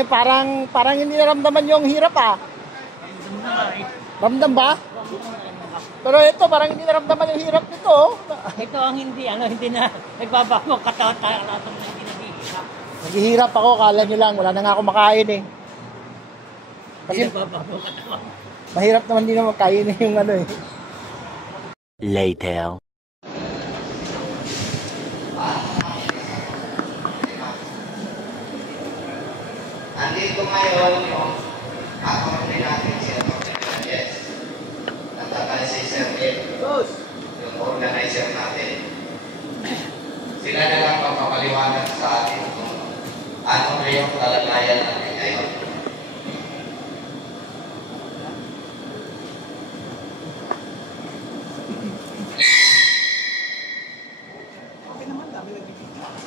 eh, parang hindi naramdaman yung hirap ah. Ramdam ba? Pero ito, parang hindi naramdaman yung hirap nito. Ito ang hindi na nagbabago katawan tayo natin na hindi naghihirap. Naghihirap ako, kala nyo lang, wala na nga ako makain eh. Kasi Nagbabago katawan. mahirap naman din naman kainin yung ano eh. Later. Andito ngayon yung account natin si Yes. At si Sir Ed, yung organizer natin. Sila na lang magpapaliwanag sa atin kung ano na yung kalagayan natin ngayon.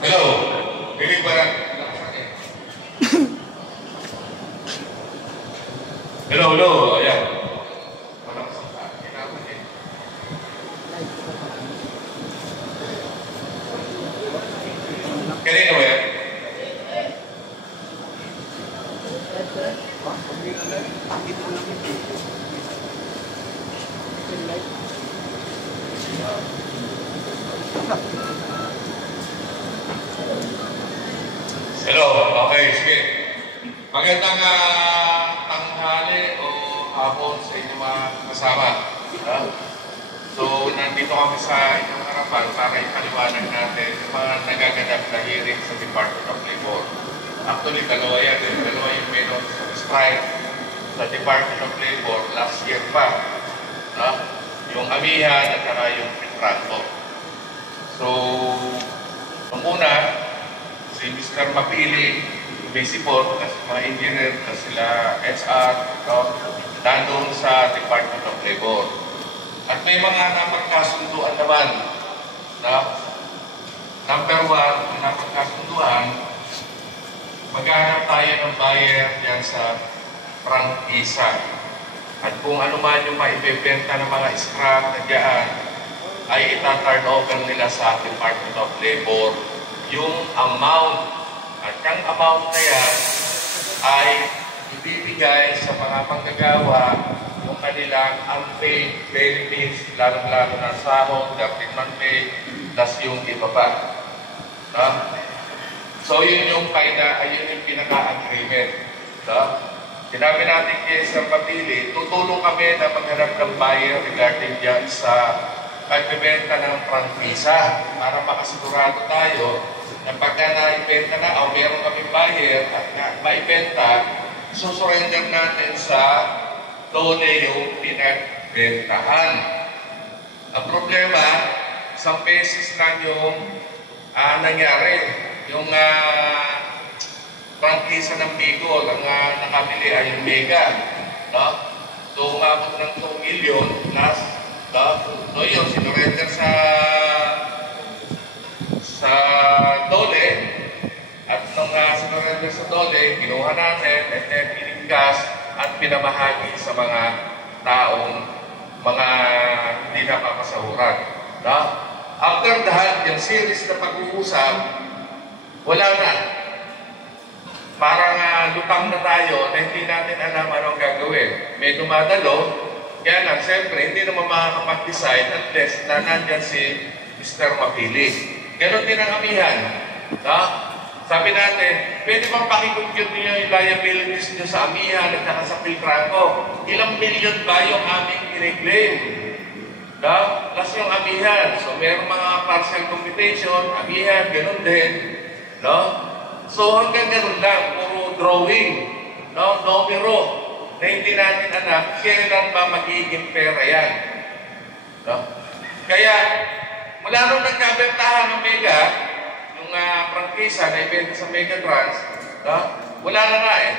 Hello, Bilig Barat. Hello, ayan. Kanina ba yan? Hello, okay, sige. Magandang tanghali o hapon sa inyong mga kasama. So, nandito kami sa inyong harapan para ipaliwanag natin yung mga nagaganap na hearing sa Department of Labor. Actually, dalawa yan. Dalawa yung meron sa strike sa Department of Labor last year pa. Yung amihan at saka yung Pitranto. So, nung una, si Mr. Mapili, Basipo, kasi mga engineer, kasi sila HR, nandun sa Department of Labor. At may mga napagkasunduan naman na number one, napagkasunduan, maghanap tayo ng buyer diyan sa prangkisa. At kung ano man yung maibebenta ng mga scrap na diyan, ay ita-turn over nila sa Department of Labor yung amount. At yung amount na yan ay ibibigay sa mga manggagawa yung kanilang unpaid benefits, lalong-lalo na sahod, 13-month pay, plus yung iba pa. So yun yung yun yung pinaka-agreement. Sinabi natin kay Sir Mapili, tutulong kami na maghanap ng buyer regarding dyan sa pagbebenta ng prangkisa para makasigurado tayo na pagka na-ibenta na o meron kami buyer at maibenta, susurrender natin sa dole yung pinagbentahan. Ang problema, isang beses lang yung nangyari. Yung prangkisa ng Bicol, ang nakabili ay yung Mega. So, umabot ng 2 million plus. So, yun, sinurrender sa dole. At nung sinurrender sa dole, kinuha natin, and then pininggas at pinamahagi sa mga taong mga hindi nakakasahuran. After that, yung series na pag-uusap, wala na. Parang lutang na tayo na hindi natin alam anong gagawin. May dumadalo, kaya lang, siyempre, hindi naman makakapag-decide unless na nandyan si Mr. Mapili. Ganon din ang amihan. Sabi natin, pwede bang pakikompute niyo yung liabilities niyo sa amihan at saka sa Piltranco? Ilang milyon ba yung aming i-reclaim? Plus yung amihan. So, mayroong mga partial computation, amihan, ganun din. So, hanggang ganun lang, puro drawing. Numero, na hindi natin anak, kailan ba magiging pera yan? Kaya, mula nung nagkabentahan ng Mega, yung prangkisa na ibenta sa Megatrans, wala na nga eh.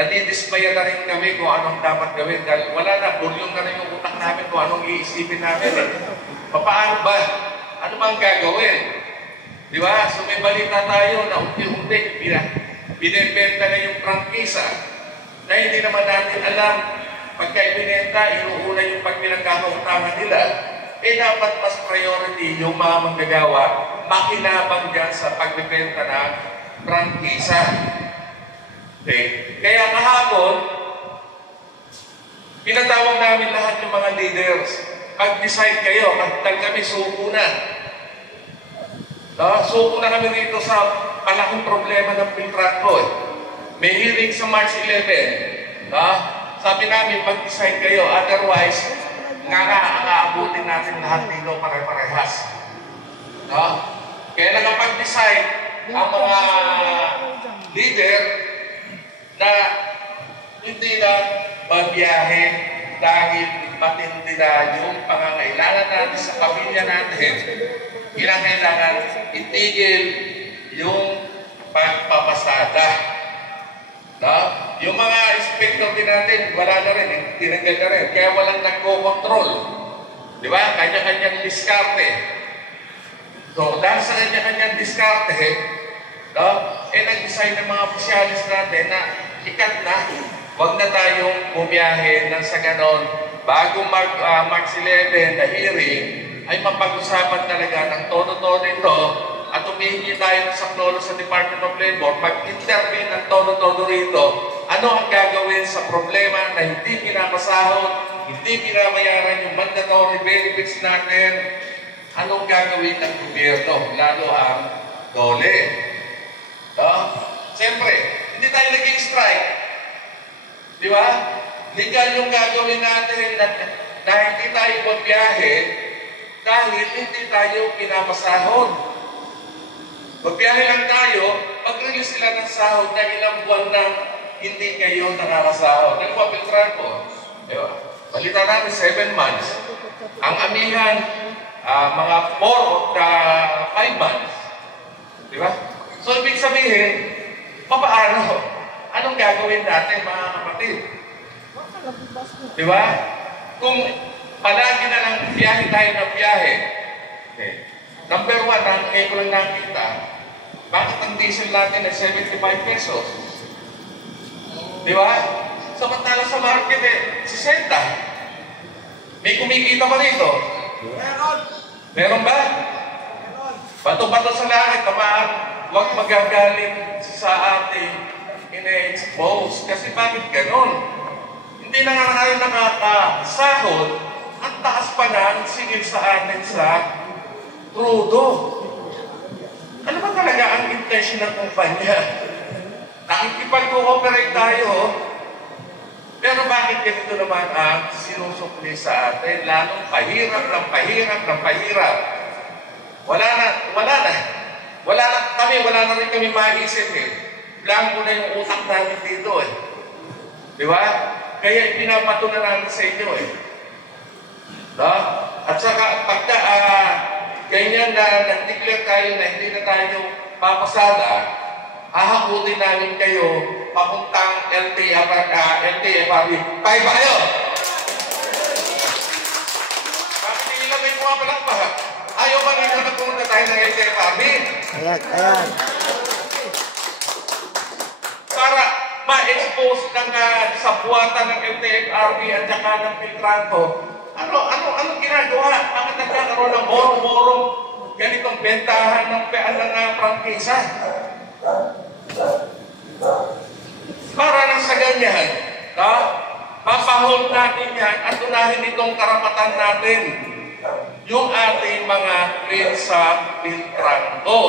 Nadidismaya na rin kami kung anong dapat gawin. Dahil wala na, bulyong na rin yung utak namin kung anong iisipin namin eh. Paano ba? Ano bang gagawin? Di ba? So may balita tayo na unti-unti binibenta na yung prangkisa na hindi naman natin alam pagka ibinenta, inuuna yung pagpinagkakautangan nila. Dapat mas priority yung mga manggagawa makinabang dyan sa pagbibenta ng prangkisa. Okay? Kaya kahapon, pinatawag namin lahat yung mga leaders. Mag-decide kayo, dahil kami suko na. Suko na kami rito sa malaking problema ng Piltrato. May hearing sa March 11. Sabi namin, mag-decide kayo. Otherwise, aabutin natin lahat dito pare-parehas. Kaya nakapag-decide ang mga leader na hindi na magbiyahe dahil matindi na yung pangangailangan natin sa pamilya natin. Kailangan itigil yung pagpapasada. Yung mga inspector din natin, wala na rin, tinanggal na rin. Kaya walang nagko-control. Di ba? Kanya-kanyang diskarte. So, dahil sa kanya-kanyang diskarte, nag-decide ng mga opisyalis natin na ikat na, huwag na tayong bumiyahe nang sa ganon. Bago March 11 na hearing, ay mapag-usapan talaga ng todo-todo ito at humihingi tayo ng saklolo sa Department of Labor, mag-intervene ng todo-todo rito. Ano ang gagawin sa problema na hindi pinapasahod, hindi binabayaran yung mandatory benefits natin? Anong gagawin ng gobyerno, lalo ang dole? Siyempre, hindi tayo nag-i-strike. Di ba? Legal yung gagawin natin na hindi tayo magbiyahe dahil hindi tayo pinapasahod. Magbiyahe lang tayo, mag-release sila ng sahod na ilang buwan na hindi kayo nakakasahod. Nagpapiltran ko. Balita namin 7 months. Ang amihan, mga 4 o 5 months. Di ba? So, ibig sabihin, papaano? Anong gagawin natin, mga kapatid? Di ba? Kung palagi na lang biyahe tayo ng biyahe, okay. Number 1, ngayon ko lang nakita, bakit ang diesel natin ay 75 pesos? Di ba? Samantala sa market, 60. May kumikita ba rito? Meron ba? Bato-bato sa langit, tamaan, huwag magagalit sa ating ina-expose. Kasi bakit ganon? Hindi na nga tayo nakakasahod, ang taas pa na ang singil sa atin sa Trudo. Ano ba talaga ang intention ng kumpanya? Nakikipag-cooperate tayo, pero bakit ganito naman ang sinusukli sa atin? Lalong pahirap ng pahirap ng pahirap. Wala na rin kami maisip Blanco na yung utak namin dito Di ba? Kaya ipinapato na namin sa inyo At saka pagka ganyan na nag-declare tayo na hindi na tayo papasada, hahakutin namin kayo papuntang LTFRB. Pahay ba kayo? Bakit hindi lang may pumapalang ba? Ayaw ba nito na pumunta tayo ng LTFRB? Ayan. Para ma-expose ng sabuatan ng LTFRB at saka ng Piltrato. Anong ginagawa? Bakit nagkakaroon ng borong-borong ganitong bentahan ng prangkisa? Para lang sa ganyan, papahold natin yan at unahin itong karapatan natin. Yung ating mga claim sa Piltrato.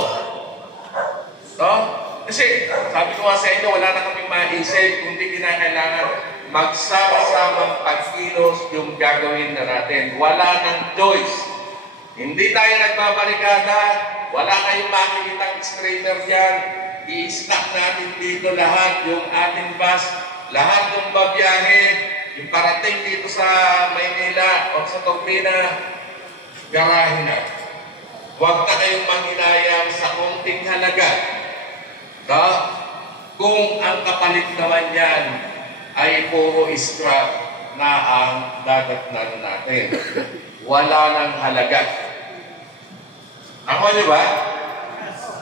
Kasi sabi ko nga sa inyo, wala na kaming maisip, kundi kinakailangan magsama-samang pagkilos yung gagawin na natin. Wala nang choice. Hindi tayo nagbabarikada, wala kayong makikitang strainer dyan. I-stack natin dito lahat, yung ating bus, lahat ng babiyahe, yung parating dito sa Maynila o sa Turbina, garahe na. Huwag na kayong manghinayang sa konting halaga. Kung ang kapalit naman yan ay puro scrap na ang dadatnan natin. Wala nang halaga. Ako, di ba?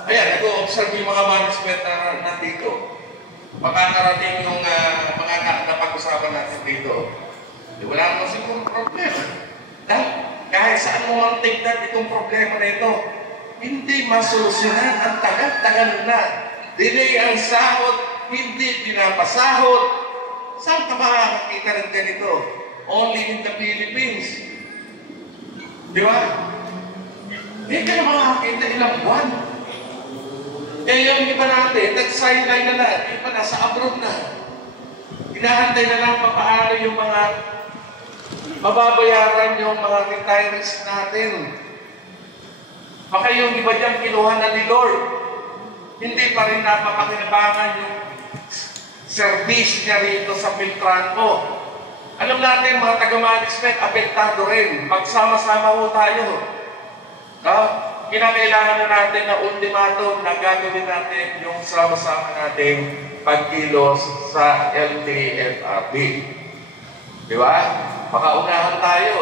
Ayan, nag-o-observe yung mga management na nandito. Makakarating yung mga napag-usapan natin dito. Wala naman siguro problema. Dahil kahit saan mo ang tignan itong problema na ito, hindi masolusyonan. Ang tagal-tagal na. Delay ang sahod, hindi pinapasahod. Saan ka makakakita ng ganito? Only in the Philippines. Di ba? Hindi ka na makakakita ilang buwan. Eh yung iba natin, nag-sideline na lang, iba nasa abroad na. Hinahantay na lang papaano yung mga mababayaran yung mga retirees natin. Baka yung iba dyan kinuha na ni Lord. Hindi pa rin napapakinabangan yung service niya rito sa Filtranco. Alam natin mga taga-management, apektado rin. Magsama-sama ho tayo. Kinakailangan na natin na ultimatum na gagawin natin yung sama-sama nating pagkilos sa LTFRB. Di ba? Makaunahan tayo.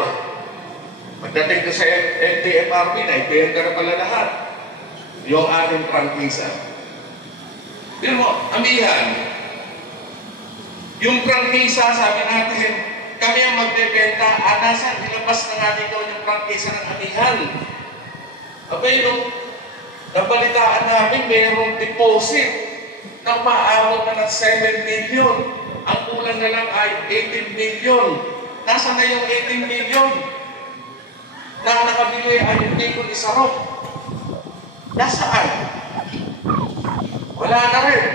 Pagdating ko sa LTFRB, na-ibenta na pala lahat. Yung ating prangkisa. Pero mo, amihan, yung prangkisa, sabi natin, kami ang magbebenta, anasan, nilabas na natin daw yung prangkisa ng amihan. Abay, nung nabalitaan namin, mayroong deposit na maabot na ng 7 million. Ang kulang na lang ay 18 million. Nasaan na yung 18 million? Na nakabili ay hindi ko isarok. Nasaan? Wala na rin.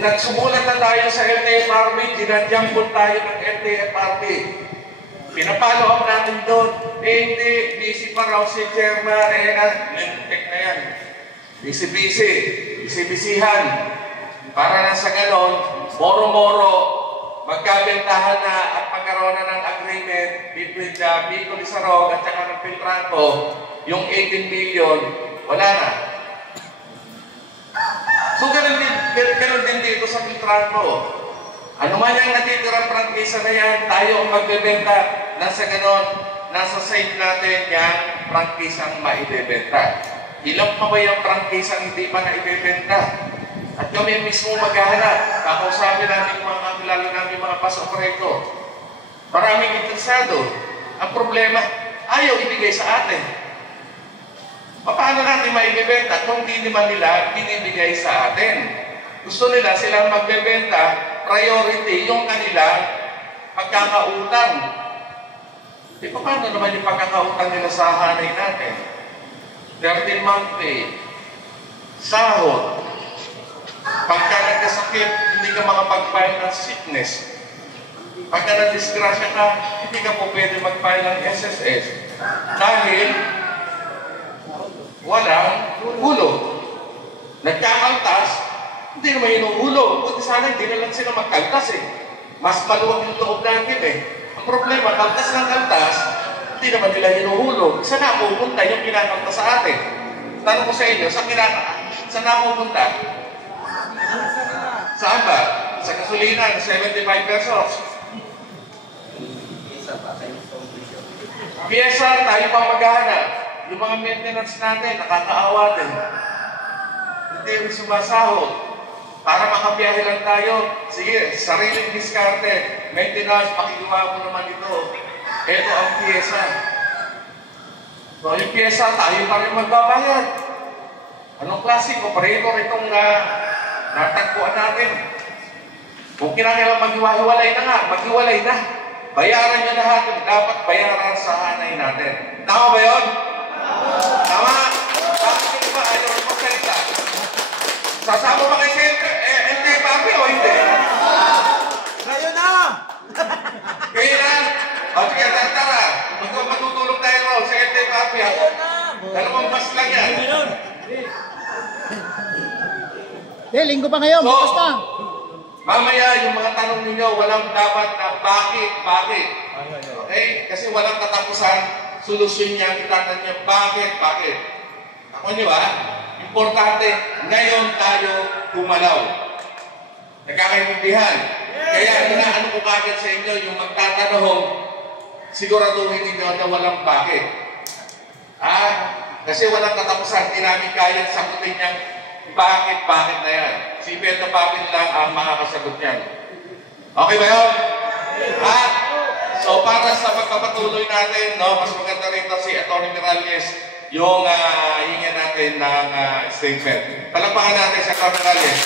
Nagsumulat na tayo sa LTFRB, dinadyang po tayo ng LTFRB. Pinapalo up natin doon. Hindi, busy pa raw si Chairman. Lintek na yan. Busy-busyhan. Para na sa ganon, moro-moro, magkabentahan na at magkaroon na ng agreement between the Bicol Isarog at saka ng Filtranco, yung 18 million, wala na. So, ganun din dito sa Filtranco. Ano man yung natitirang prangkisa na yan, tayo ang magbebenta. Nasa ganon, nasa side natin yung prangkisang maibebenta. Ilang pa ba yung prangkisang hindi pa na ibebenta? At kami mismo maghahanap. Kakausapin natin yung mga kakilala namin mga pas-operator. Maraming interesado. Ang problema, ayaw ibigay sa atin. Paano natin maibebenta kung hindi naman nila binibigay sa atin? Gusto nila silang magbebenta, priority yung kanilang pagkakautang. E paano naman yung pagkakautang nila sa hanay natin? 13-month pay, sahod, pagka nagkasakit, hindi ka makapag-file ng sickness. Pagka na-disgrasya ka, hindi ka po pwede mag-file ng SSS dahil walang hulog. Nagkakaltas, hindi naman hinuhulog. Buti sana hindi na lang sila magkaltas eh. Mas maluwag yung loob natin eh. Ang problema, kaltas ng kaltas, hindi naman nila hinuhulog. Saan na pupunta yung kinakaltas sa atin? Tanong ko sa inyo, saan na pupunta? Saan ba? Sa gasolina, 75 pesos. Piyesa, tayo pa maghahanap. Yung mga maintenance natin, nakakaawa din. Hindi rin sumasahod. Para makabiyahe lang tayo, sige, sariling diskarte, maintenance, pakigawa mo naman ito. Ito ang piyesa. So, yung piyesa, tayo pa rin magbabayad. Anong klaseng operator itong natagpuan natin? Kung kinakailang maghiwa-hiwalay na nga, maghiwalay na. Bayaran nyo lahat yung dapat bayaran sa hanay natin. Tama ba yun? Tama? Bakit yun ba ayaw ng pagsalita? Sasama ba kayo sa LTFRB o hindi? Ngayon na! Kaya na? O sige, tara. Magpatutulog tayo sa LTFRB. Dalawang bus lang yan. Linggo pa ngayon, bukas pa. Mamaya, yung mga tanong ninyo, walang dapat na bakit. Okay? Kasi walang katapusan, solusyon niya, kita niya, bakit. Ako niyo ba? Importante, ngayon tayo kumalaw. Nagkakaintindihan. Kaya inaano ko kagad sa inyo, yung magtatanong, siguraduhin ninyo na walang bakit. Kasi walang katapusan, hindi namin kaya sagutin niyang bakit na yan. Si Pedro Papin lang ang makakasagot niyan. Okay ba yun? So para sa pagpapatuloy natin, no, mas maganda rito si Atty. Miralles yung hingan natin ng statement. Palakpakan natin sa Kamerales.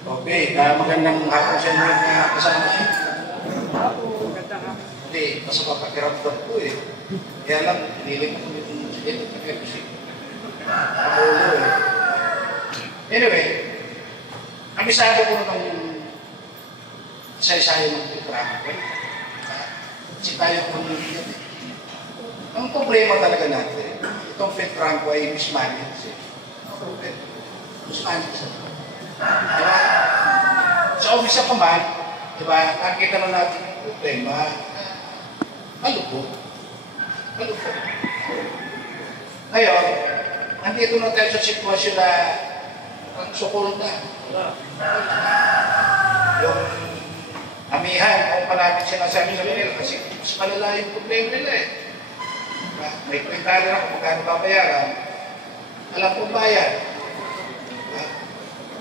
Okay, magandang hapon sa inyo mga kasama. Hindi, masama pakiramdam ko eh. Kaya lang, hinilig ko yung sakit at nag-episip. Ako eh. Anyway, amisado ko naman yung isa-isayo ng programa. Kasi tayo pumilihan eh. Ang problema talaga natin, itong Petranco ay mismanage eh. Mismanage eh. Diba? Sa umpisa pa man, diba, nakita na natin yung problema, malubog. Malubog. Ngayon, nandito na tayo sa sitwasyon na ang sukol na. Yung amihan, kung pa namin sinasabi sa kanila, kasi mas malala yung problema nila eh. Diba? May kwentala na kung magkano babayaran, alam kong bayan.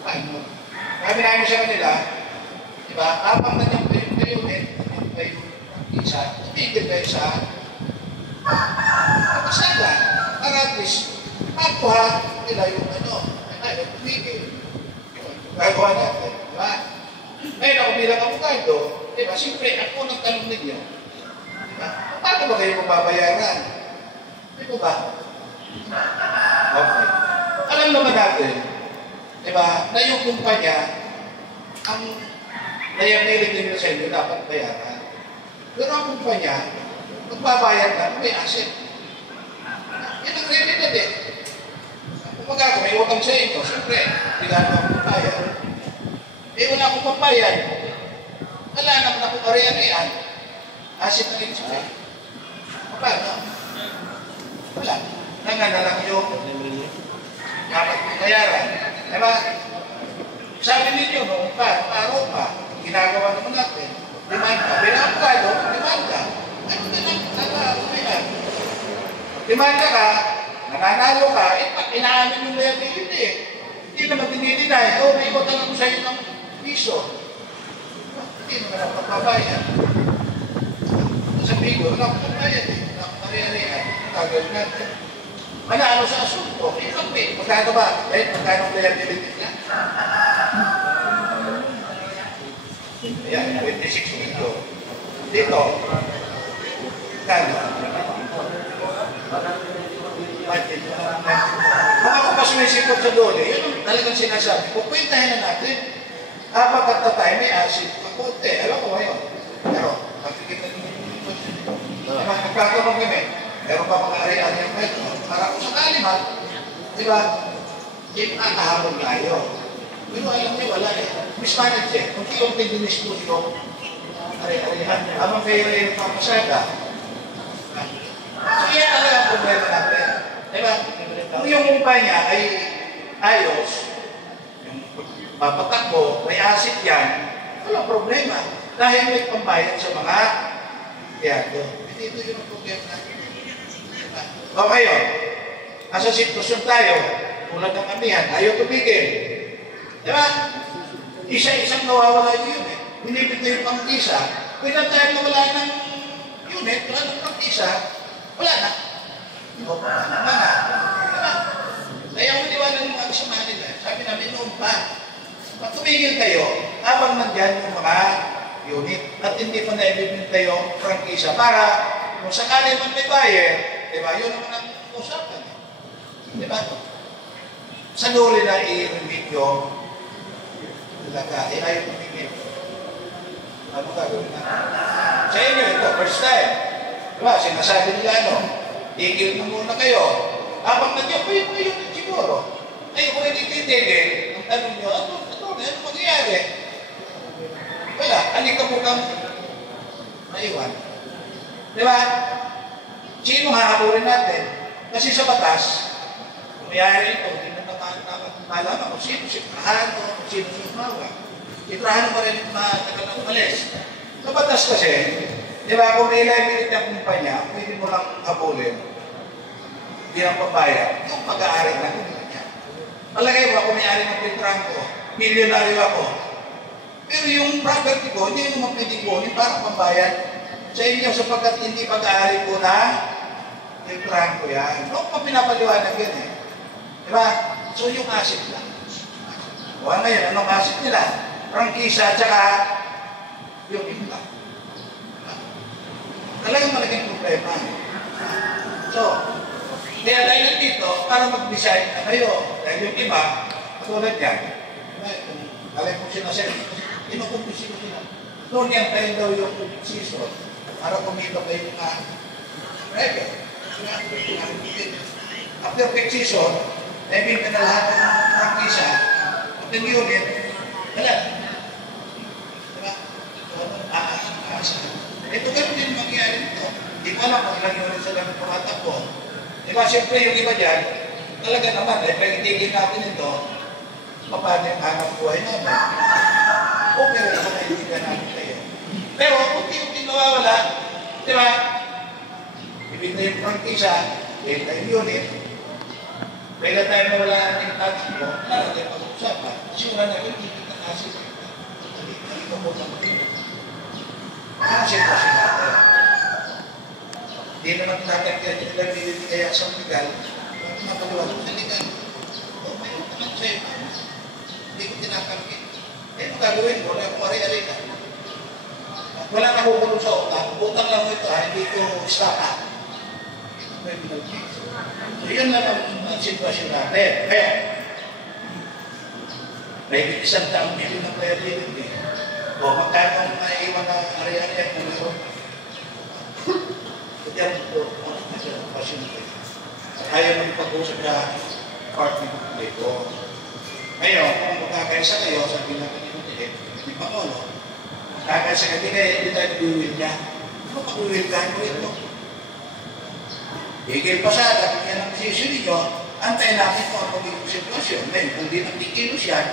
Ano? Sabi namin sa kanila, diba, habang nandiyan kayo isa, tumigil kayo sa kapasada. Para at least, makuha nila yung tumigil. Gagawa natin, diba? Ngayon ako bilang abogado, diba, siyempre, ako nang tanong ninyo, diba, paano ba kayo mababayaran? Di ba? Okay. Alam naman natin, diba, na yung kumpanya, ang nayamilig nila sa inyo, dapat bayaran. Pero ang kumpanya, magbabayad na, may asset. Yan ang realidad eh. Kung magagawa, may utang sa inyo, siyempre, hindi na akong pabayad. Eh, wala akong pabayad. Wala naman akong ari-arian. Asset na rin siya. Paano? Wala. Nangan na lang yung dapat bayaran. Diba? Sabi ninyo, noong araw pa, ginagawa naman natin, demanda. Binapagado, demanda. Ano na lang, nag-uwihan. Demanda ka, nananalo ka, inaamin yung liability eh. Hindi naman dinidinay, may utang ako sa'yo ng piso. Hindi naman ako magbabayad. Sabihin ko, wala akong magbayad eh. Wala akong mariarihan. Tagal natin. Manalo sa asunto, ilang may, magkano ba? Magkano liability niya? Ayan, 26 million. Dito, magkano? Mga kapasumisikot sa dole, yun ang talagang sinasabi. Pupuntahin na natin. Kapag at the time, may acid, makunti. Alam ko ngayon. Pero, makikita nyo yung nagkakaroon kami. Meron pa mga ari-ari ang kwento. Para kung sakali man, di ba, akahamon tayo. Pero alam niyo, wala eh. Mismanage eh. Kung yung pindinis po yung ari-arihan, amang kayo ay papasada. So yan talaga ang problema natin. Di ba? Kung yung kumpanya ay ayos, yung papatakbo, may asset yan, walang problema. Dahil may pambayad sa mga tiyado. Ito yun ang problema natin. O ngayon, nasa sitwasyon tayo, tulad ng amihan, ayaw tumigil. Diba? Isa-isang nawawala yung unit. Binibit na yung pang-isa. Kaya tayo nawala ng unit, wala ng pang-isa, wala na. O, wala na nga. Diba? Kaya maniwala ng mga kasama nila. Sabi namin noon pa, pag tumigil kayo, habang nandyan yung mga unit at hindi pa na-ibibinta yung prangkisa para kung sakali man may buyer, diba? Yun naman ang usapan. Diba? Sa duli na i-remit yung talaga, ayaw tumigil. Ano gagawin natin? Sa inyo ito, first time. Diba? Sinasabi nila, tigil na muna kayo. Habang nandiyan po yung unit siguro. Ay, kung hindi titigil, ang tanong nyo, ano mangyayari? Wala, halika mo kang naiwan. Diba? Sino hahabulin natin? Kasi sa batas, kung mayari ito, hindi na malaman kung sino sitrahan o kung sino sumawa. Sitrahan mo rin matagal na umalis. Sa batas kasi, di ba, kung may liability ang kumpanya, pwede mo lang habulin. Hindi lang pabayad. Yung pag-aari na kumpanya. Palagay mo, kung may-ari ng Petranco, milyonaryo ako. Pero yung property ko, hindi mo pwede kunin para pambayad sa inyo sapagkat hindi pag-aari po na filtrahan ko yan. Noong pa pinapaliwanag yun eh. Diba? So yung asset lang. O ngayon, anong asset nila? Prangkisa at saka yung iba. Talagang malaking problema. So, kaya dahil nandito, para mag-decide na kayo, dahil yung iba, katulad yan, alam mo sila sir, inukumpisi ko sila. Noon yan tayo daw yung season, para kumita kayo ng private. After peak season, naibig ka na lahat ng prangkisa, at yung unit, wala. Diba? Ito ganun din mangyayari nito. Hindi ko alam kung ilang unit sila ng tumatakbo. Diba, siyempre yung iba dyan, talaga naman, pag itigil natin ito, paano yung hanap buhay namin? Okay rin naman, naiintindihan namin kayo. Pero, unti-unti nawawala, di ba? Ibig na yung prangkisa, benta yung unit, pwede tayo na wala natin touch mo, wala natin pag-usapan. Sura na yung ibig na kasi. Hindi ko po naman dito. Ano sitwasyon natin? Hindi naman tatagyan yung lang kaya sa legal, napaliwan ko sa legal. O, may naman sa'yo. Hindi ko tinatangkin. Eh, ano gagawin mo? Wala akong ari-ari ka. Wala na kukulong sa utang. Utang lang mo ito, hindi ko istaka. Criminal case. So, yun lang ang sitwasyon natin. Kaya, may isang taong hindi na player limit eh. O, magkano ang naiiwan na ari-ari at meron. Yan ito, ang sitwasyon natin. Ayaw nang pag-usap na party ng ito. Ngayon, kung magkakaisa kayo, sabi natin yung tilit, di ba ko, no? Magkakaisa ka, hindi tayo nag-uwil niya. Ano pag-uwil ka? Ano ito? Higil pa siya, dapat yan ang decision ninyo, antayin natin kung ano magiging sitwasyon. Ngayon, kung di nagtikilos yan,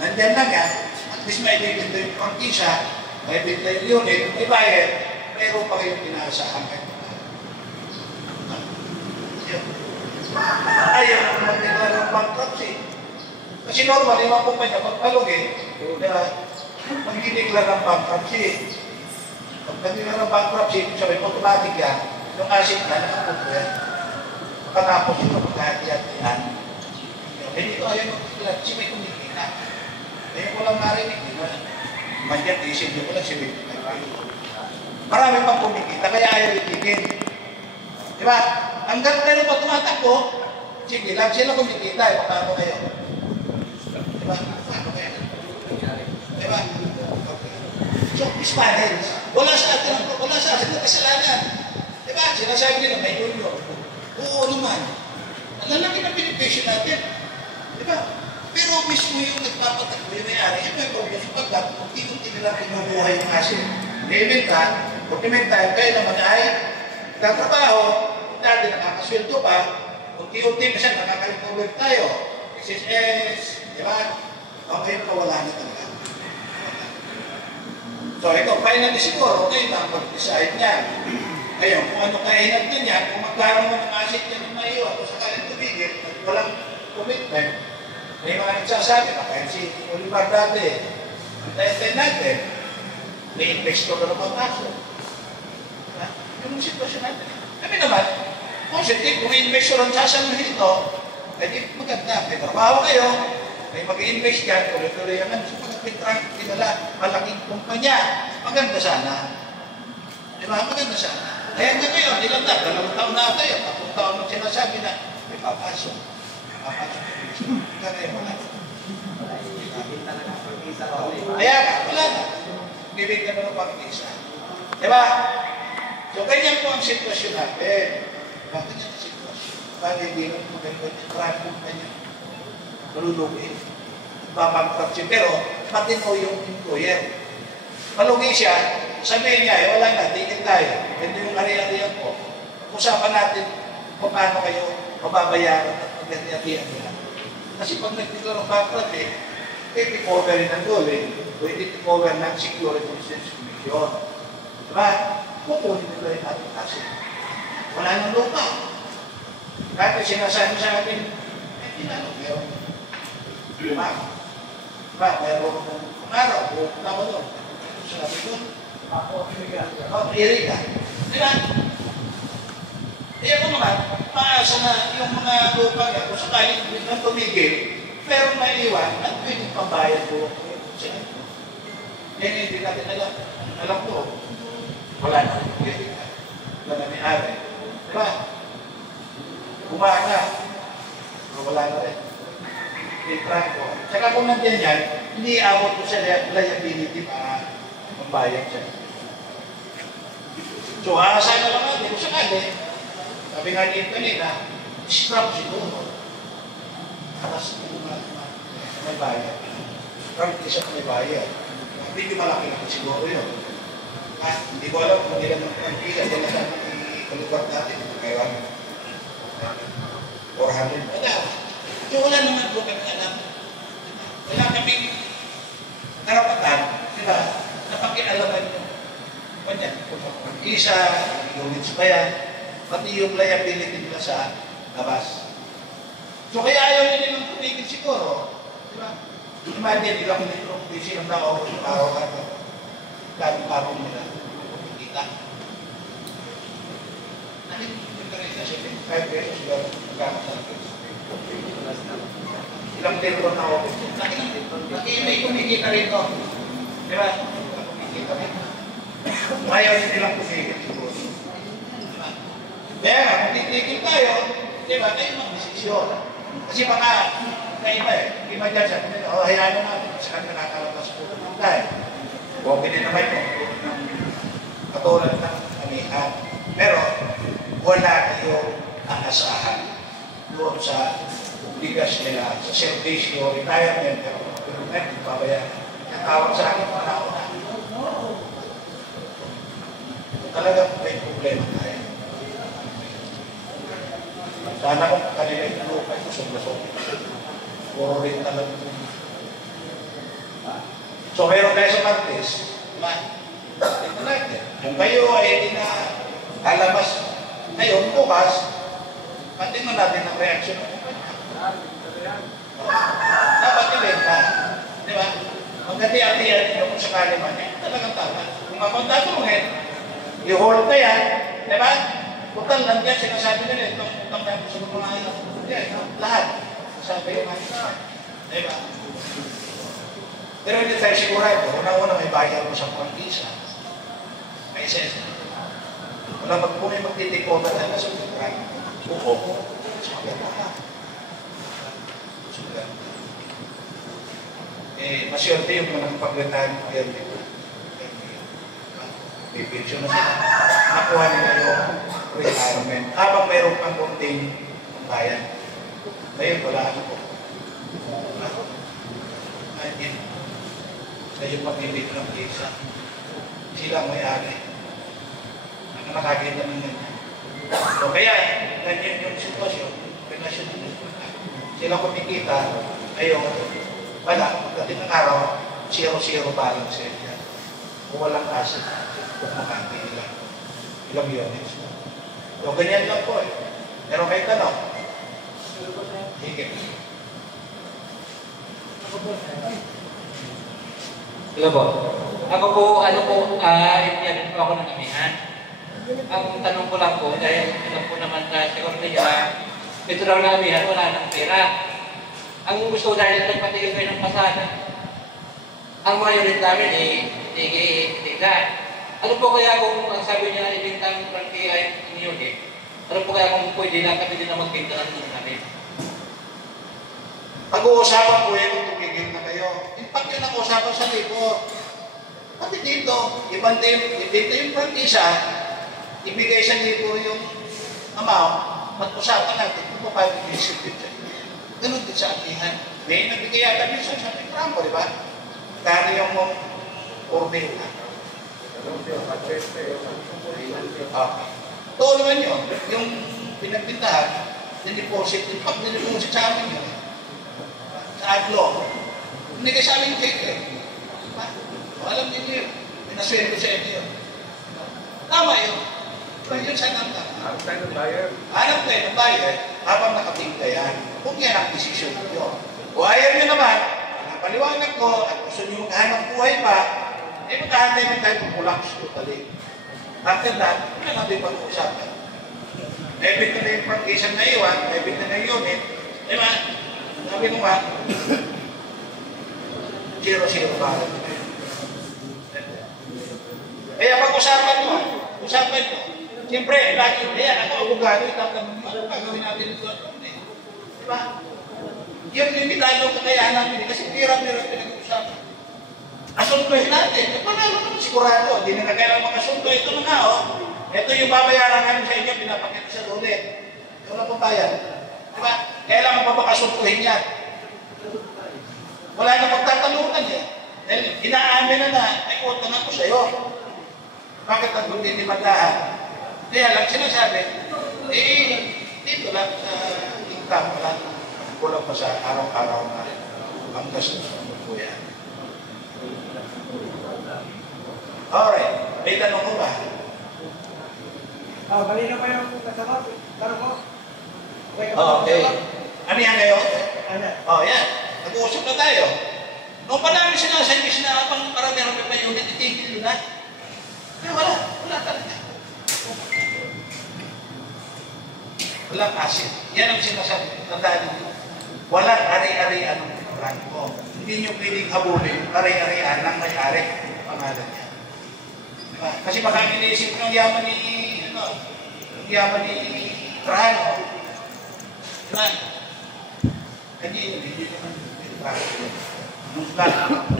nandyan lang yan, at least may ibigin yung prangkisa, may ibigin yung unit, may bayad, meron pa kayong pinaasahan kayo. Ayaw na mag-declare ng bankruptcy. Kasi normal, yung mga kumpanya, pagpalugi, mag-declare ng bankruptcy. Pag nag-declare ng bankruptcy, sabi, automatic yan, yung asset na nakapunto yan. Pagkatapos ito, pagkahati-hatihan. Hindi ko ayaw mag-declare, kasi may kumikita. Ngayon ko lang marinig, di ba? Manyan, isip nyo ko lang, si Victor. Marami pang kumikita, kaya ayaw itigil. Di ba? Hanggang pero pa tumatakbo, sige lang sila kumikita, eh, paano kayo? Diba? Paano kayo? Diba? Okay. So, Spanish, wala sa atin na kasalanan. Diba? Sinasabi nila, may union. Oo naman. Ang lalaki ng beneficio natin. Diba? Pero mismo yung nagpapatakbo yung may-ari, yun may problem pagkat unti-unti nila pinubuhay yung asin. Naimintan, ultimatime, kayo naman ay nagtatrabaho, dati nakakasweldo pa, unti-unti kasi nakaka-recover tayo. SSS, di ba? Okay, nakawala na talaga. So, ito, finally siguro, okay na, mag-decide niya. Ngayon, kung ano kahinat niya, kung magkaroon mo ng asset niya ng maiwan, kung sakaling tumigil, at walang commitment, may mga nagsasabi na, kahit si Olivar dati, antay-antay natin, may investor na napapasok. Yung sitwasyon natin. Kami naman, positive, kung investor ang sasaluhin ito, ay maganda, may trabaho kayo, may mag-i-invest dyan, tuloy-tuloy yan, so pagkakitrank, kinala, malaking kumpanya, maganda sana. Di ba? Maganda sana. Kaya nga ngayon, ilan na, 2 taon na tayo, 3 taon na sinasabi na, may papasok. Papasok. Kaya wala. Kaya wala na. Bibig ka na ng pag-isa. Di ba? So, ganyan po ang sitwasyon natin. Bakit yan ang sitwasyon? Bakit hindi lang maganda yung traffic na niya? Malulugin. Babangkruptcy. Pero, matino yung employer. Malugi siya, sabihin niya, wala na, tingin tayo. Ito yung ari-ariyan ko. Usapan natin kung paano kayo mababayaran at mag-ari-ariyan nila. Kasi pag nag-declare ng bankrupt, i-cover rin ng dole, pwede i-cover ng Security Exchange Commission. Diba? Kukunin nila yung ating kasi. Wala nang lupa. Kahit sinasabi sa akin, hindi na, meron. Diba? Diba? Meron kung araw, pupunta mo doon. Sabi ko, Erika. Di ba? Eh ako naman, maasa na yung mga lupa niya, kung sakaling biglang tumigil, pero may iwan, at pwedeng pambayad po siya. Yan hindi natin alam. Alam ko, wala na rin Erika. Wala na may-ari. Di ba? Umaga, wala na rin. I-track ko. Tsaka kung nandiyan yan, hindi abot ko sa liability para mambayad siya. So, asa na lang natin kung sakali. Sabi nga niyo kanina, scrap siguro. Tapos, may bayad. Scrap isa may bayad. Medyo malaki-laki siguro yun. At hindi ko alam kung ilan ng pangkila. Diyan na sa kalubat natin. Kaya 400. Wala. So, wala naman po kami alam. Wala kaming karapatan. Diba? Napakialaman nyo. Ganyan. Isa, units pa yan. Pati yung liability nila sa labas. So, kaya ayaw nila nilang tumigil siguro. Diba? Imagine, ilang litro kung silang nakaubos yung araw-araw. Dami parang nila. Kita. Nakikita ka rin na siya. 5 pesos lang. Ilang litro na ako. May kumikita rito. Diba? Kumikita rito. Ayaw nilang kumikita siguro. Kaya nga, kung titigil tayo, diba, kayo mag-desisyon. Kasi baka, kaiba eh. Iba dyan siya. O, hayaan na natin. Kasi kami nakakalabas po ng tayo. Okay din naman yung katulad ng amihan. Pero, wala kayo ang asahan doon sa obligas nila, sa servisyo, retirement, pero pabayan. Ang tawag sa akin, panahon na. Talagang may problema tayo. Sana kung kanila yung lupa, kusog-kusog. Puro rin talaga. So, meron tayo sa Martes, ito natin. Kung kayo ay alabas ngayon, bukas, patingnan natin ang reaksyon ng kumpanya. Dapat ibenta. Di ba? Magkati-atiyan nyo kung sakali man, talagang tama. Kung akong tatungin, i-hold na yan, di ba? Total, nandiyan, sinasabi nila, itong utang na sa mga yan, lahat. Sabi yung mga, di ba? Pero hindi tayo sigurado, una-una may bayar mo sa prangkisa. May sense. Wala kung may magtitikonan na sa kontrakt. Oo. Masyerte yung mga pag-retire ng PLD. May pension na sila. Nakuha nila yung retirement. Habang mayroon pang konting bayan. Ngayon, wala ano po. Ngayon, pag-ibig ng isa. Sila ang may-ari. Ang nakakita ng ganyan. So, kaya, ganyan yung sitwasyon. Relasyon ng sila kumikita, ayun, wala. Pagdating ng araw, 0-0 balance yan. Kung walang asset, kung makante nila. Ilang units. So, ganyan lang po eh. Meron kayo tanong? Sige. Hello po. Ako po, yan po ako ng amihan. Ang tanong ko lang po, dahil alam po naman na siguro niya, ito daw na amihan, wala ng pera. Ang gusto dahil nagpatigil kayo ng pasada, ang mga unit namin tigil. Ano po kaya kung ang sabi niya ibintang prangkaya ng unit? Ano po kaya kung pwede lang kami din na magbinta ng unit namin? Pag-uusapan po yan kung tumigil na kayo. In fact, yun ang usapan sa libro. Pati dito, ibenta yung prangkisa, ibigay sa libro yung amount, mag-usapan natin kung paano i-isip din siya. Ganun din sa amihan. May nabigay yata minsan sa Trump, di ba? Kano yung order na. Ito naman yun, yung pinagbintahan, din-deposit, in fact, din-deposit sa amin yun. Sa Aglo. Hindi kayo sa amin check eh. Alam niyo yun, pinasweldo sa inyo yun. Tama yun. Pero yun saan ang tama? Hanap tayo ng buyer habang nakatingka yan. Kung yan ang desisyon nyo. O ayaw nyo naman, napaliwanag ko at gusto nyo maghanap buhay pa, eh magkahantay na tayo pag-collapse totally. After that, wala natin pag-uusapan. Ebit na yung pag-isang na iwan, ebit na yung unit, di ba? Sabi mo nga, 0-0 ba? Kaya pag-usapan mo, usapan mo. Siyempre, lagi, ayan, ako abogado, itatanong mo, ano gagawin natin ito? Di ba? Yung limitado kakayahan natin, kasi tira-tira pinag-uusapan. Asuntohin natin. Panalo naman sigurado. Hindi na kailangan makasunto. Ito na nga, oh. Ito yung babayaran namin sa inyo, pinapakita sa ulit. Ito na po bayan. Diba? Kailangan pa makasuntuhin yan. Wala na magtatanungan eh. Dahil inaamin na, ay utang ako sa'yo. Bakit ang magtitimandahan? Kaya lang sinasabi, dito lang sa income, wala na. Kulang pa sa araw-araw na rin. Ang gastos ng kuya. Alright, may tanong ko ba? Kanina pa yung kasagot. Tanong ko. Okay. Ano yan kayo? Ano? Yan. Nag-uusap na tayo. Noong pa namin sinasagis na habang marami-rami pa yung unit, itigil yun na. Wala. Wala talaga. Walang asin. Yan ang sinasabi. Tandaan nyo. Walang ari-arian ng rangko. Hindi nyo pwedeng habulin ari-arian ng may-ari. Pangalan niya. Diba? Kasi baka iniisip ng yaman ni, ang yaman ni Trano. Diba? Kanya yun, hindi naman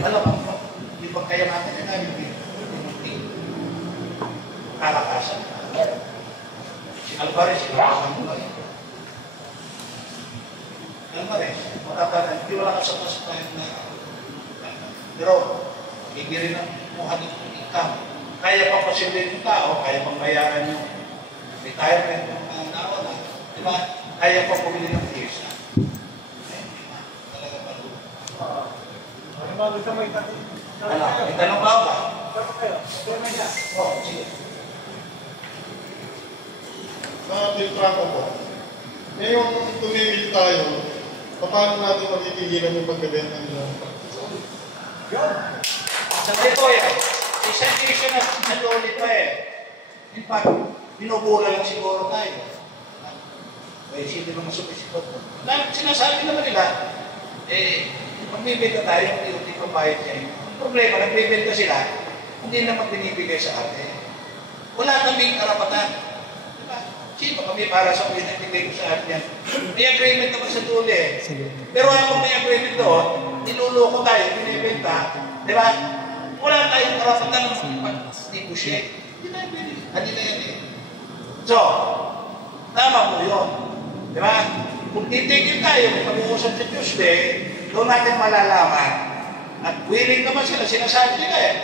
alam mo, hindi ba kaya natin yung namin dito? Kalakasan. Si Alvarez, Alvarez, matatanan, hindi wala ka sa tayo na. Pero, hindi rin ang muha ng income. Kaya pa posibleng yung tao, kaya pang bayaran yung retirement ng mga tao na. Diba? Kaya pa pumili ng visa. Talaga pa doon. Ano gusto mo itanong? May tanong ba ba? Sige. Trano po. Ngayong tumimili tayo, paano natin magtitigilan yung pagbebenta nila? Sabi ko yan, isang issue na nalulit pa eh. In fact, binubura lang siguro tayo. Kaya hindi naman sumisikot mo. Sinasabi naman nila, magbibenta tayo, hindi pa bayad niya. Problema, nagbibenta sila, hindi naman binibigay sa atin. Wala kaming karapatan. Diba? Sino kami para sa mga nagbibigay sa atin yan? May agreement naman sa dulo eh. Pero habang may agreement doon, niluloko tayo, binibenta. Diba? Wala tayong karapatan ng pag-negotiate. Hindi tayo pwede. Kanina yan eh. So, tama po yun. Diba? Kung titigil tayo, pag-uusap sa Tuesday, doon natin malalaman. At willing naman sila, sinasabi nila eh.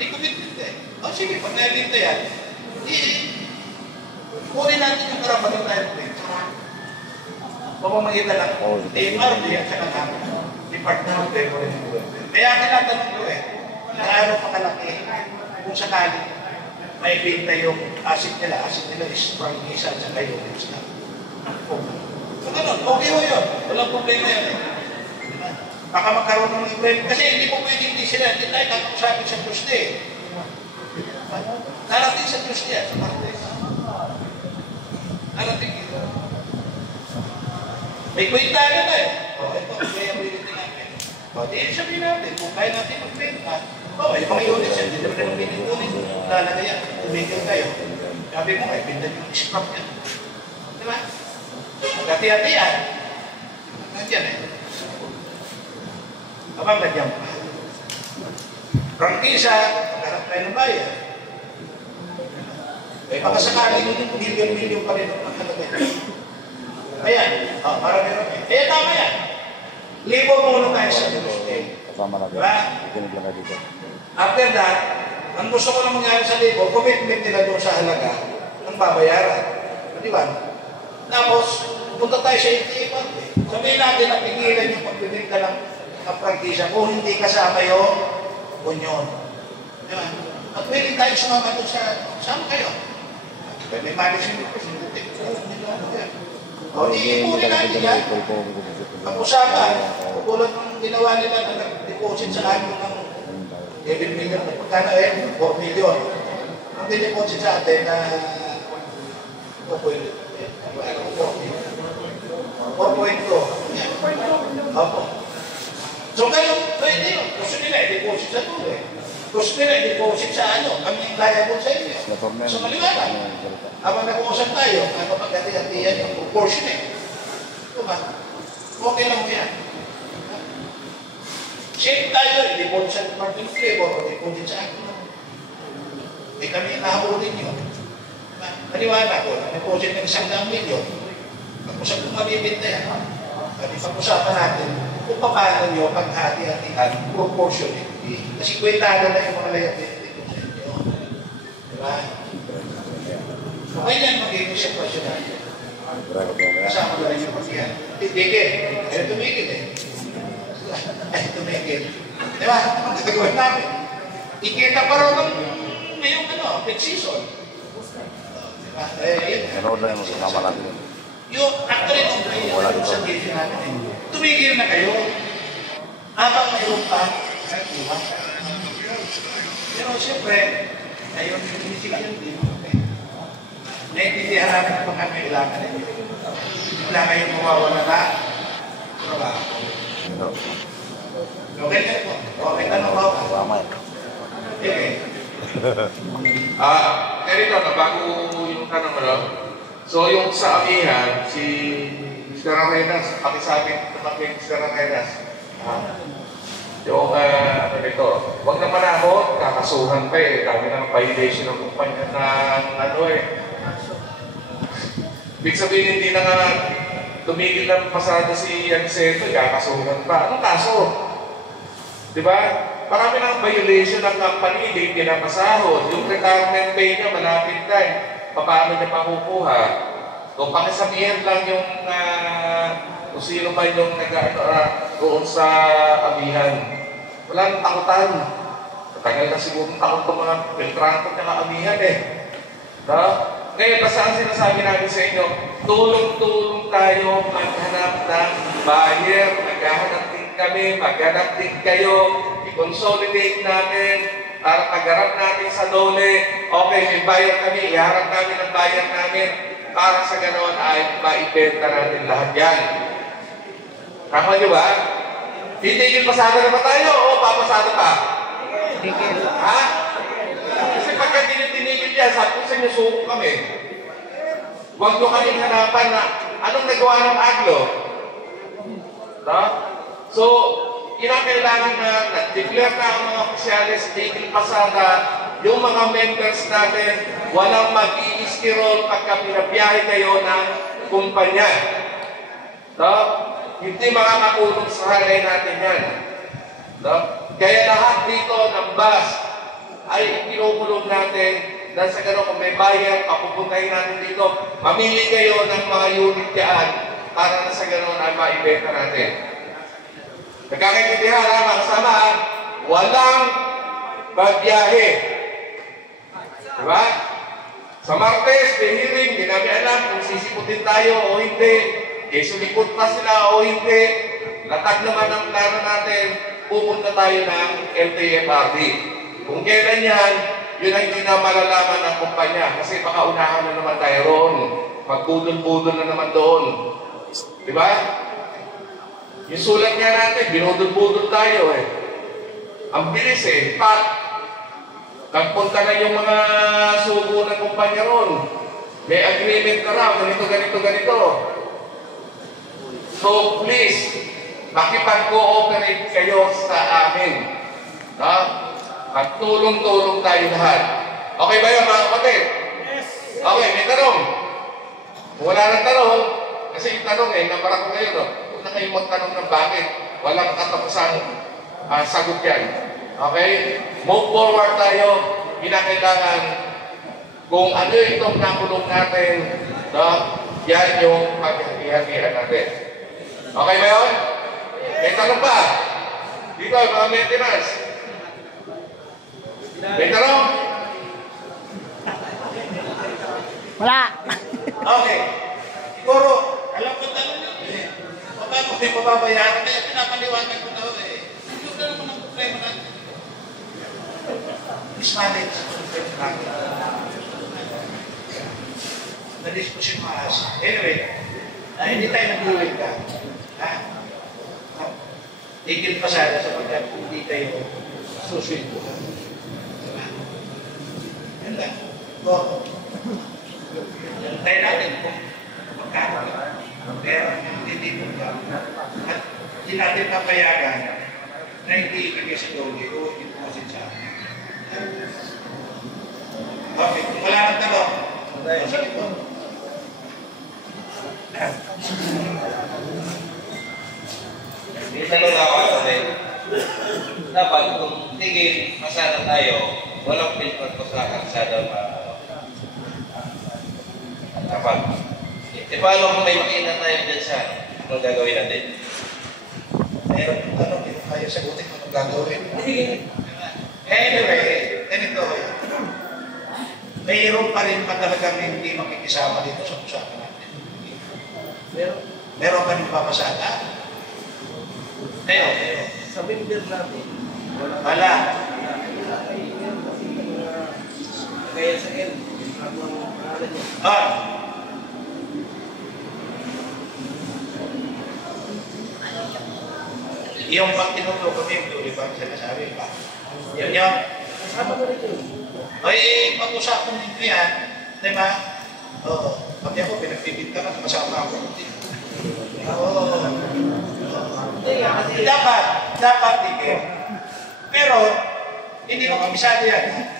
May commitment eh. O sige, pag nailita yan, kunin natin yung karapatan tayo po eh. Pamamagitan lang po. TMRD at saka namin. Department of Labor and Employment. Kaya tinatanong ko eh, gaano pa kalaki kung sakali may binta yung asset nila is franchise sa kayo. So ganun, okay ho yun. Walang problema yun eh. Baka magkaroon ng agreement. Kasi hindi po pwede hindi sila. Hindi tayo kakausapin sa Tuesday. Narating sa Tuesday at sa Martes. Narating ito. May kwenta na tayo. Ito, kaya pwede natin. Di sabihin natin, kung kaya natin magbenta, yung mga units yan, hindi naman naman binikunin. Lalagay yan, tumigil kayo. Sabi mo, ay pindan yung scrap yan. Diba? Magkati-hati yan. Nandiyan eh. Abang nandiyan pa. Prangkisa, magharap tayo ng bayan. Baka sakaling milyon-milyon pa rin ang nakalagay. Ayan, marami-rami. Kaya tama yan. Libo muna tayo sa Tuesday. Diba? After that, ang gusto ko na mangyari sa libo, commitment nila doon sa halaga ng babayaran. Diba? Tapos, punta tayo sa ATM. Sabihin natin na pigilan yung pagbibigta ng prangkisa kung hindi kasama yung union. Diba? At pwede tayo sumama doon saan kayo? May management ko, sinutin ko. O, iipunin natin yan. Pag-usapan, tulad ng ginawa nila na nag-deposit sa amin ng 7 million na pagkana 4 million. Ang diniposit sa atin na 4.2. Opo. So kayo, pwede yun. Gusto nila i-deposit sa tuloy. Gusto nila i-deposit sa kami liable sa inyo. So maliwanag. Habang nag-uusap tayo, magpapagati-hatiyan yung proportionate. Diba? Okay lang mo yan. Same tayo, i-deposit sa Department of Labor o i-deposit sa akin. Kami yung nahabulin nyo. Maliwanag ko, deposit ng 100 milyon. Pag-usap kung mabibinta yan, pag-usapan natin kung paano nyo paghati-hatihan proportionately. Kasi kwentado na yung mga liability ko sa inyo. Diba? Okay yan, magiging sitwasyon natin. Kasama na rin yung pagyan. Tigil. Ayaw tumigil eh. Ayaw tumigil. Diba? Ang gagawin namin. Ikita pa rin ng ngayong peak season. Diba? Meron lang yung kasama natin. Yung actually nung kayo sa video namin tumigil na kayo. Habang mayroon pa, diba? Pero siyempre, ngayon yung inisipin din. Naintindihan namin ang pagkakailangan ninyo. Wala kayong mawawala na trabaho. Okay na po. Okay na po. Okay. Ganito, bago yung tanong mo, so yung sa amihan, si Mr. Arenas, pakisabi naman kay Mr. Arenas, yung ganito, huwag naman ako, kakasuhan pa eh, kami ng violation ng kumpanya ng ibig sabihin, hindi na nga tumigil ng pasada si Anseto, kakasuhan pa. Anong kaso? Diba? Marami ng violation ng company, hindi pinapasahod. Yung retirement pay niya, malapit na eh. Paano niya makukuha? So, pakisabihin lang yung kung sino ba yung doon sa amihan. Wala nang takutan. Matagal na siguro takot ng mga Beltranco at amihan eh. No? Ngayon, basta ang sinasabi namin sa inyo, tulong-tulong tayo maghanap ng buyer, maghanap din kami, maghanap din kayo, i-consolidate natin, para pagharap natin sa dole, okay, may buyer kami, iharap namin ang buyer namin, para sa ganoon ay maibenta natin lahat yan. Tama nyo ba? Titigil pasada na ba tayo o papasada pa? Titigil. Ha? Kasi pagka tinigil yan, sabi ko sa inyo, suko kami. Huwag nyo kaming hanapan na anong nagawa ng aglo. No? So, kinakailangan na nag-declare na ang mga opisyalis, tigil pasada, yung mga members natin, walang mag-i-iskirol pagka pinabiyahe kayo ng kumpanya. No? Hindi makakatulong sa halay natin yan. No? Kaya lahat dito ng bus ay ikinukulong natin dahil sa gano'n kung may buyer, papupuntahin natin dito, mamili kayo ng mga unit dyan para na sa gano'n ay maibenta natin. Nagkakaintindihan ha, mga kasama ha, walang magbiyahe. Diba? Sa Martes, may hearing, hindi namin alam kung sisiputin tayo o hindi, sulikot pa sila o hindi, latag naman ang plano natin, pupunta tayo ng LTFRB. Kung kailan yan, yun ay hindi na malalaman ng kumpanya kasi baka unahan na naman tayo roon. Magpudol-pudol na naman doon. Diba? Yung sulat nga natin, binudol-budol tayo eh. Ang bilis eh, nagpunta na yung mga subo ng kumpanya roon. May agreement ka raw, ganito. So please, makipag-cooperate kayo sa amin. At tulong-tulong tayo lahat. Okay ba yun mga kapatid? Yes! Okay, may tanong. Kung wala nang tanong, kasi yung tanong nabara ko kayo, no? Huwag na kayong magtanong ng bakit. Walang katapusang sagot yan. Okay? Move forward tayo. Kinakailangan kung ano itong nakulong natin, no? Yan yung paghihatihan natin. Okay ba yun? May tanong ba? Dito, mga maintenance. May tanong? Wala. Okay. Siguro, alam ko tanong nyo eh. Paano kayo mababayaran? Kaya pinapaliwanag ko daw eh. Yung na naman ang problema natin. mismanage. Na-disposition maas. Anyway, hindi tayo nag-uwin ka. Ha? Tigil pa sana sapagkat hindi tayo susuin ko. Yan lang. So, tayo natin kung magkano ka. Pero hindi mo ka. At hindi natin papayagan na hindi ibigay sa Dole o imposin sa akin. Okay, kung wala nang tanong, sige po. Dito lang ako kasi dapat kung tigil masada tayo, walang filter ko sa kalsada dapat. Paano kung may makita tayo dyan sa anong gagawin natin? Meron kung tanong, hindi tayo sagutin kung anong gagawin. Anyway, ganito. Mayroon pa rin pa talagang hindi makikisama dito sa usapan natin. Meron pa rin papasada? Meron. Sa member natin, Wala. kaya sa L, Ah. Yung pag tinuturo kami, yung tuloy pa sinasabi pa. Yan yung, kasama ko rin yun. ay pag-usapan ninyo yan, di ba? Oo. Pag ako, pinagpipinta ka, kasama ako. Oo. Dapat, tigil. Pero, hindi mo kabisado yan.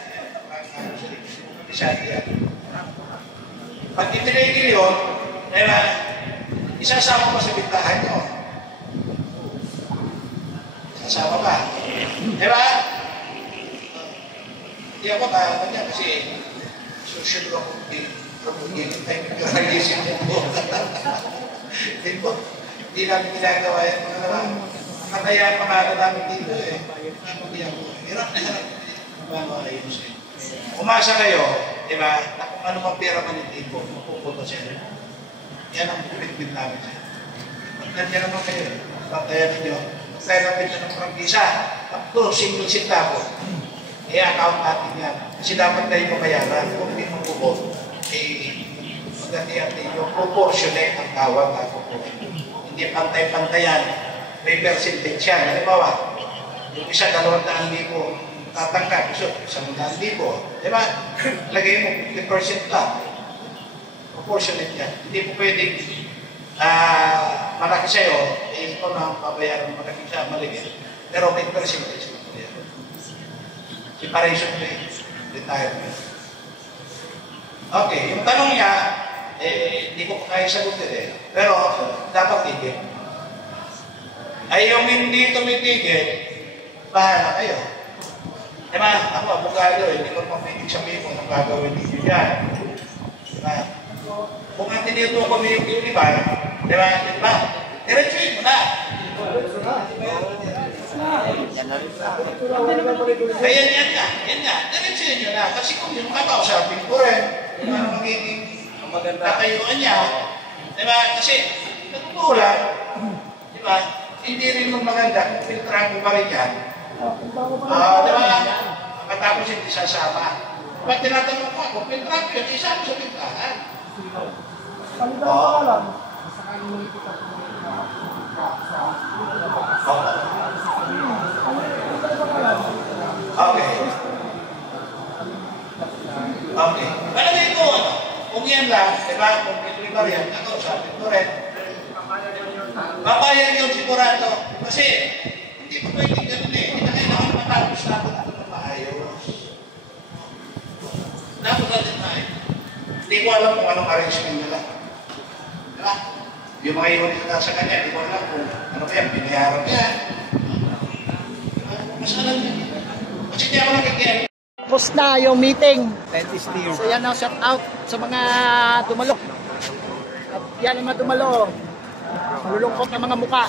Kabisado yan. Pag itinigil yun, di ba? Isasama pa sa bintahan nyo. Isasama pa. Di ba? Hindi ako kanya kasi social ako pag-iinit tayo nag-realism po. Hindi namin ginagawa yan. Kaya pangalan namin dito eh. Hindi ako. Hirap na hirap. Ayos eh. Umasa kayo, di ba, na kung ano mang pera manitin po, mapupunta siya. Yan ang commitment namin siya. Nandiyan naman kayo. Pantayan ninyo. Tayo namin siya ng prangkisa. Tapos single centavo. I-account natin yan. Kasi dapat tayo mabayaran. Kung hindi mo po, maganda yung proportionate ang tawag ako po. Hindi pantay-pantayan. May percentage yan. Halimbawa, yung isa 200,000 tatangkap, so 100,000. Diba? Lagay mo 50% lang. Proportionate yan. Hindi po pwedeng malaki sa'yo, eh ito na ang pabayaran ng malaki siya, maligit. Pero may percentage. Separation pay, retirement. Okay, yung tanong niya, hindi ko kaya sagutin eh. Pero dapat tigil. Ay yung hindi tumitigil, bahala kayo. Diba? Ako, abogado, hindi ko papitig sabihin mo nang gagawin ninyo yan. Diba? Kung ang tinito ko yung iba, diba? Diba? Diretsuin mo na. Ayan yan nga. Diretsuin nyo na. Kasi kung yung kakausapin ko rin, ano magiging tatayuan niya. Diba? Kasi, natutulan, diba? Hindi rin maganda kung filtrahan mo pa rin yan. Diba? Matapos hindi sasama. Ba't tinatanong ko ako, filtrahan ko yun, isa ko sa filtrahan. Okay. Okay. Palagay ko, kung yan lang, diba, kung ito'y ba rin, nakausapin ko rin. Papayag yun sigurado. Kasi, hindi pa pwede ganun eh. Hindi na kailangan matapos natin ito na maayos. Dapat natin maayos. Hindi ko alam kung anong arrangement nila. Diba? Yung mga unit na sa kanya, hindi ko alam kung ano kaya, binayaran kaya. Diba? Mas alam niya. Kasi hindi ako nakikialam. Tapos na yung meeting. So yan ang shout out sa mga dumalo. At yan ang mga dumalo. Malulungkot ang mga muka.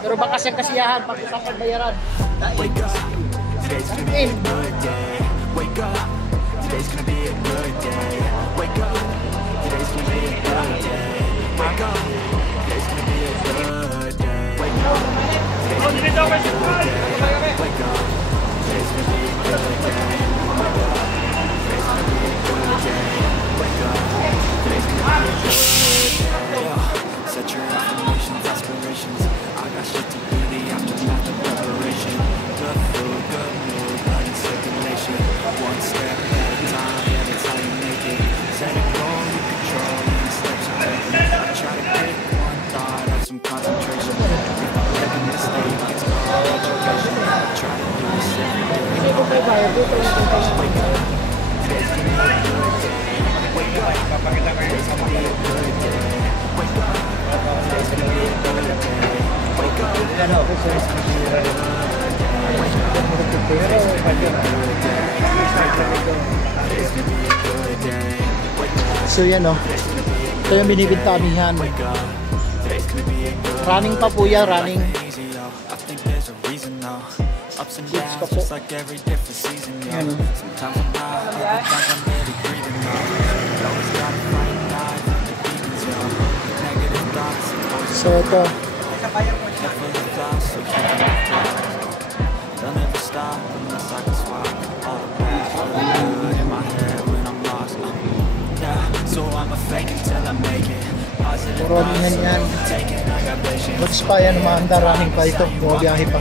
Pero baka siyang kasiyahan pag-usapang bayaran. Wake up, today's gonna be a good day. Wake up, today's gonna be a good day. Wake up, today's gonna be a good day. Wake up, today's gonna be a good day. Wake up, today's gonna be a good day. Wake up, today's gonna be a good day. So yan o. Ito yung binibintamihan. Running pa po yan, running. Seeds pa po. Yan o. So ito. Puronihan yan. What's pa yan, umaandar running pa ito. Bumabiyahe pa.